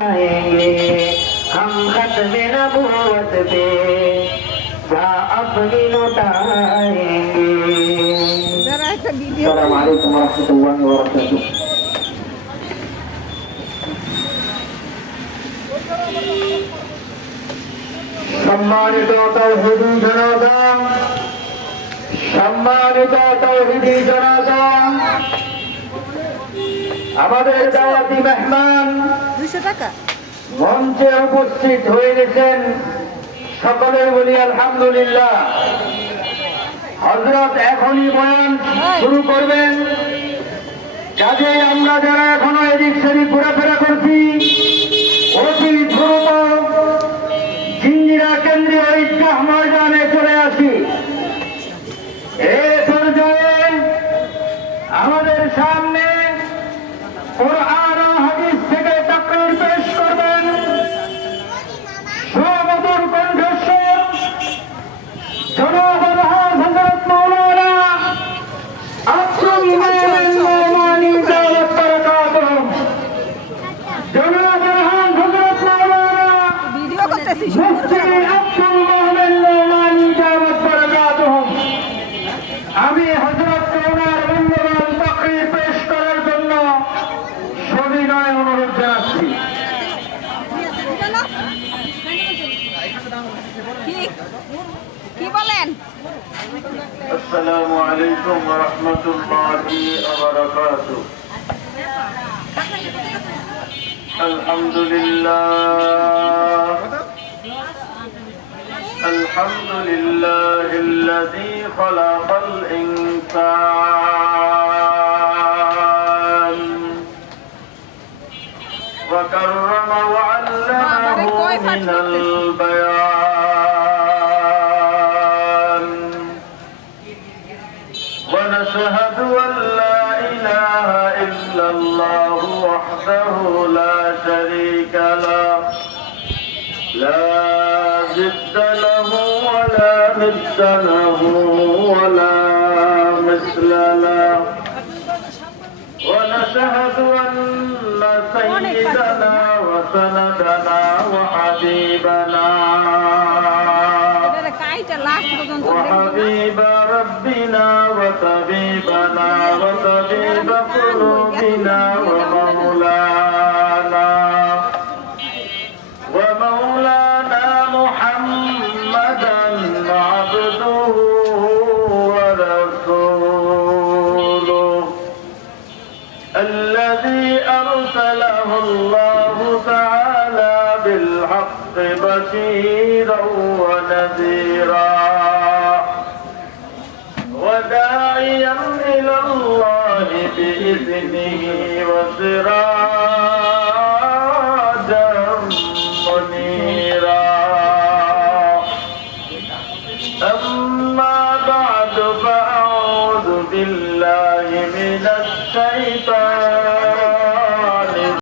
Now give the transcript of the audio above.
हम खत्म नबूवत पे जा अपनी लौटाएंगे। अस्सलामु अलैकुम वरहमतुल्लाहि वबरकातुह। সম্মানিত তাওহীদি জনতা, সম্মানিত তাওহীদি জনতা, আমাদের দাওয়াতি মেহমান 200 টাকা মঞ্চে উপস্থিত হয়ে গেছেন। সকলেই বলি আলহামদুলিল্লাহ। হযরত এখনই বয়ান শুরু করবেন, কাজেই আমরা যারা এখনো এদিক সেদিক ঘোরাফেরা করছি অতি দ্রুত জিঞ্জিরা কেন্দ্রীয় ঈদগাহ ময়দানে চলে আসি। এ পর্যায়ে আমাদের সামনে কুরআন ও হাদিস থেকে তাকরীর পেশ করবেন সুমধুর কণ্ঠস্বর জনাব হযরত মাওলানা আব্দুল মোমেন নোমানী দাওয়াত বারাকাতুহু। জনাব হযরত মাওলানা ভিডিও করতেছি মুফতি আব্দুল মোমেন নোমানী দাওয়াত বারাকাতুহু। আমি হযরত ওনার মূল্যবান তাকরীর পেশ করার জন্য সবিনয় অনুরোধ জানাচ্ছি। কি বলেন? আসসালামু আলাইকুম ওয়া রাহমাতুল্লাহি ওয়া বারাকাতুহু। আলহামদুলিল্লাহ আলহামদুলিল্লাহিল্লাযী খালাকাল ইনসান ওয়া কাররামা ওয়া আল্লামাহু মিনাল বায়ান। ونشهد أن لا إله إلا الله وحده لا شريك له لا ضد له ولا ند له ولا مثل له. ونشهد أن سيدنا وسندنا وحبيبنا وحبيب ربنا وطبيبنا وطبيب قلوبنا ومولانا محمدا عبده ورسوله الذي أرسله الله تعالى بالحق بشيرا ونذيرا وداعيا إلى الله بإذنه